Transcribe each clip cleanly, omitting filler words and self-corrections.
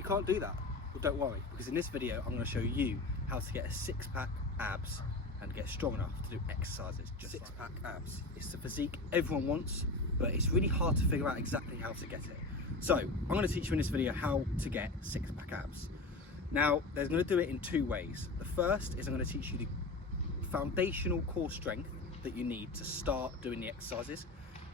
you can't do that. Well, don't worry, because in this video I'm going to show you how to get a six-pack abs and get strong enough to do exercises. Just six-pack abs. It's the physique everyone wants, but it's really hard to figure out exactly how to get it. So I'm going to teach you in this video how to get six-pack abs. Now, there's going to do it in two ways. The first is I'm going to teach you the foundational core strength that you need to start doing the exercises.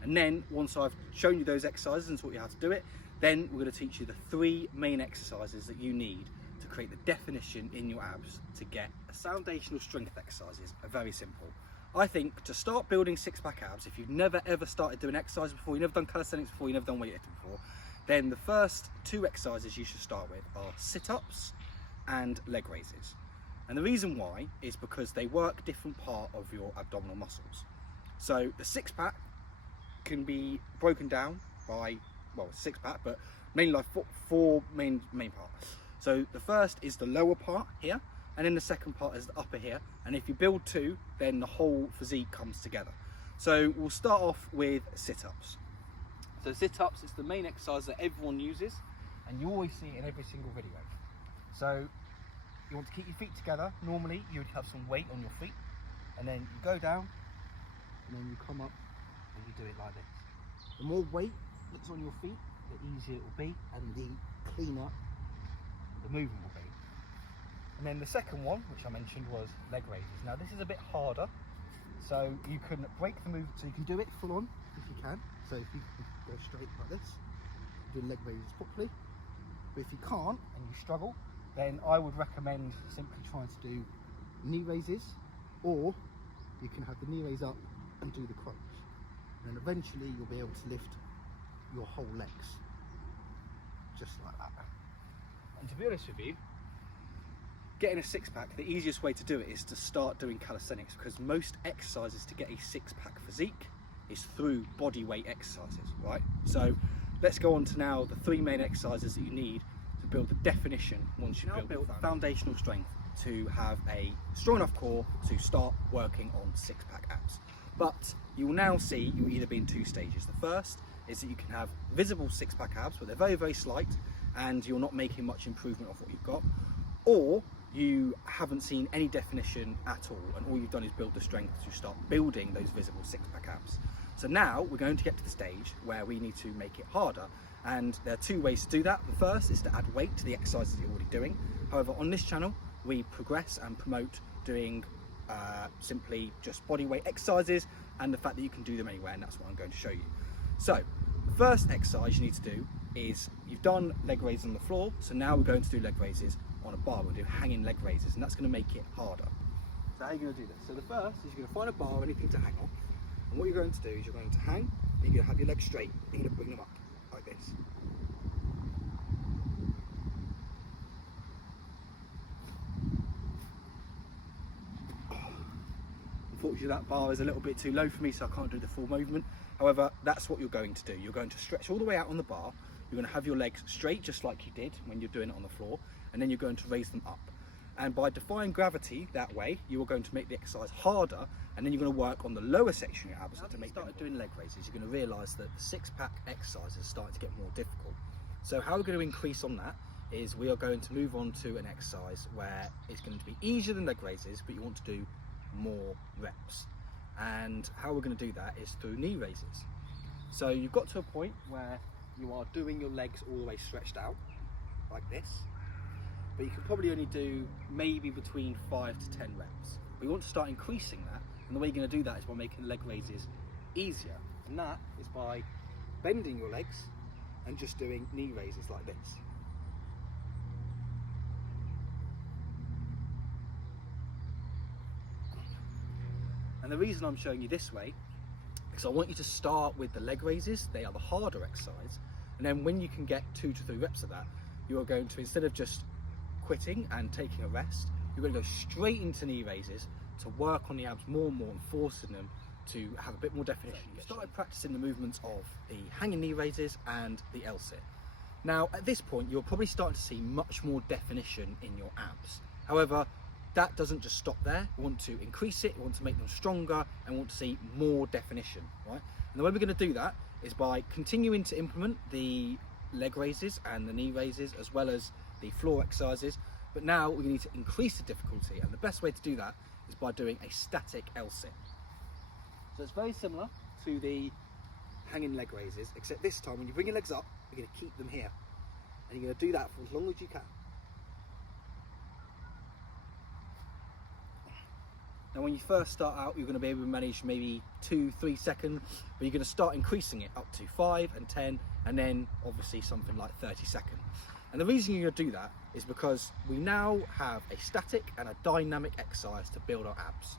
And then once I've shown you those exercises and taught you how to do it, then we're going to teach you the three main exercises that you need to create the definition in your abs to get a foundational strength exercises are very simple. I think to start building six-pack abs, if you've never ever started doing exercise before, you've never done calisthenics before, you've never done weightlifting before, then the first two exercises you should start with are sit-ups and leg raises. And the reason why is because they work different part of your abdominal muscles. So the six-pack can be broken down by, well, six-pack, but mainly like four main parts. So the first is the lower part here, and then the second part is the upper here. And if you build two, then the whole physique comes together. So we'll start off with sit-ups. So sit-ups is the main exercise that everyone uses, and you always see it in every single video. So you want to keep your feet together. Normally you would have some weight on your feet, and then you go down, and then you come up, and you do it like this. The more weight that's on your feet, the easier it will be, and the cleaner the movement will be. And then the second one, which I mentioned, was leg raises. Now this is a bit harder, so you can break the movement, so you can do it full on if you can. So if you can go straight like this, do leg raises properly. But if you can't and you struggle, then I would recommend simply trying to do knee raises, or you can have the knee raise up and do the crunch. And then eventually you'll be able to lift your whole legs, just like that. And to be honest with you, getting a six-pack, the easiest way to do it is to start doing calisthenics, because most exercises to get a six-pack physique is through body weight exercises, right? So let's go on to now the three main exercises that you need to build the definition once you've built the foundational strength to have a strong enough core to start working on six-pack abs. But you will now see you'll either be in two stages. The first is that you can have visible six-pack abs, but they're very, very slight, and you're not making much improvement of what you've got, or you haven't seen any definition at all, and all you've done is build the strength to start building those visible six-pack abs. So now we're going to get to the stage where we need to make it harder, and there are two ways to do that. The first is to add weight to the exercises that you're already doing. However, on this channel we progress and promote doing simply just body weight exercises, and the fact that you can do them anywhere, and that's what I'm going to show you. So the first exercise you need to do is, you've done leg raises on the floor, so now we're going to do leg raises on a bar. We'll do hanging leg raises, and that's going to make it harder. So how are you going to do this? So the first is you're going to find a bar or anything to hang on, and what you're going to do is you're going to hang, and you're going to have your legs straight, and you're going to bring them up like this. Unfortunately that bar is a little bit too low for me, so I can't do the full movement. However, that's what you're going to do. You're going to stretch all the way out on the bar, you're going to have your legs straight just like you did when you're doing it on the floor, and then you're going to raise them up. And by defying gravity that way, you are going to make the exercise harder, and then you're going to work on the lower section of your abs to make them. Doing leg raises, you're going to realise that the six-pack exercises start to get more difficult. So how we're going to increase on that is we are going to move on to an exercise where it's going to be easier than leg raises, but you want to do more reps. And how we're going to do that is through knee raises. So you've got to a point where you are doing your legs all the way stretched out like this, but you can probably only do maybe between 5 to 10 reps. We want to start increasing that, and the way you're going to do that is by making leg raises easier, and that is by bending your legs and just doing knee raises like this. And the reason I'm showing you this way is I want you to start with the leg raises. They are the harder exercise, and then when you can get 2 to 3 reps of that, you are going to, instead of just quitting and taking a rest, you're going to go straight into knee raises to work on the abs more and more and forcing them to have a bit more definition. You started practicing the movements of the hanging knee raises and the L-sit. Now at this point you're probably starting to see much more definition in your abs. However, that doesn't just stop there. We want to increase it, we want to make them stronger, and we want to see more definition, right? And the way we're going to do that is by continuing to implement the leg raises and the knee raises, as well as the floor exercises. But now we need to increase the difficulty, and the best way to do that is by doing a static L-sit. So it's very similar to the hanging leg raises, except this time when you bring your legs up, you're going to keep them here. And you're going to do that for as long as you can. Now when you first start out, you're going to be able to manage maybe 2-3 seconds, but you're going to start increasing it up to 5 and 10, and then obviously something like 30 seconds. And the reason you're going to do that is because we now have a static and a dynamic exercise to build our abs.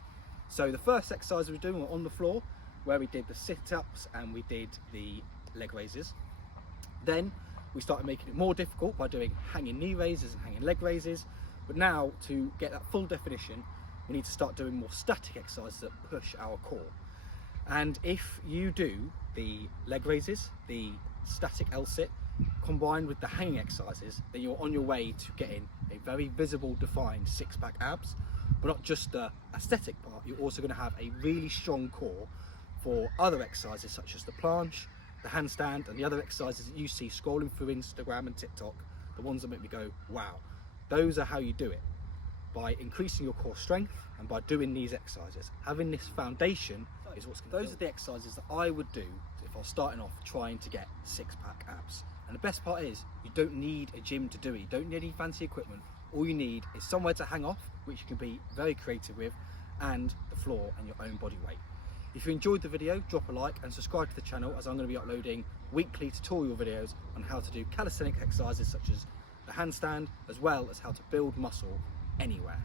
So the first exercise we were doing on the floor, where we did the sit-ups and we did the leg raises. Then we started making it more difficult by doing hanging knee raises and hanging leg raises. But now, to get that full definition, we need to start doing more static exercises that push our core. And if you do the leg raises, the static L-sit, combined with the hanging exercises, then you're on your way to getting a very visible, defined six-pack abs. But not just the aesthetic part, you're also going to have a really strong core for other exercises such as the planche, the handstand, and the other exercises that you see scrolling through Instagram and TikTok, the ones that make me go, wow. Those are how you do it, by increasing your core strength and by doing these exercises. Having this foundation is what's going to Those are the exercises that I would do if I was starting off trying to get six-pack abs. And the best part is, you don't need a gym to do it. You don't need any fancy equipment. All you need is somewhere to hang off, which you can be very creative with, and the floor and your own body weight. If you enjoyed the video, drop a like and subscribe to the channel, as I'm going to be uploading weekly tutorial videos on how to do calisthenic exercises such as the handstand, as well as how to build muscle anywhere.